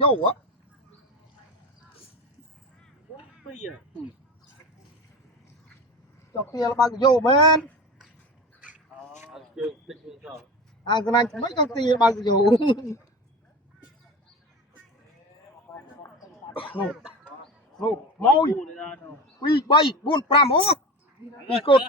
vô á cho kia là bao vô men à cái này mấy con tia bao vô môi quy bay buôn pram hố đi cột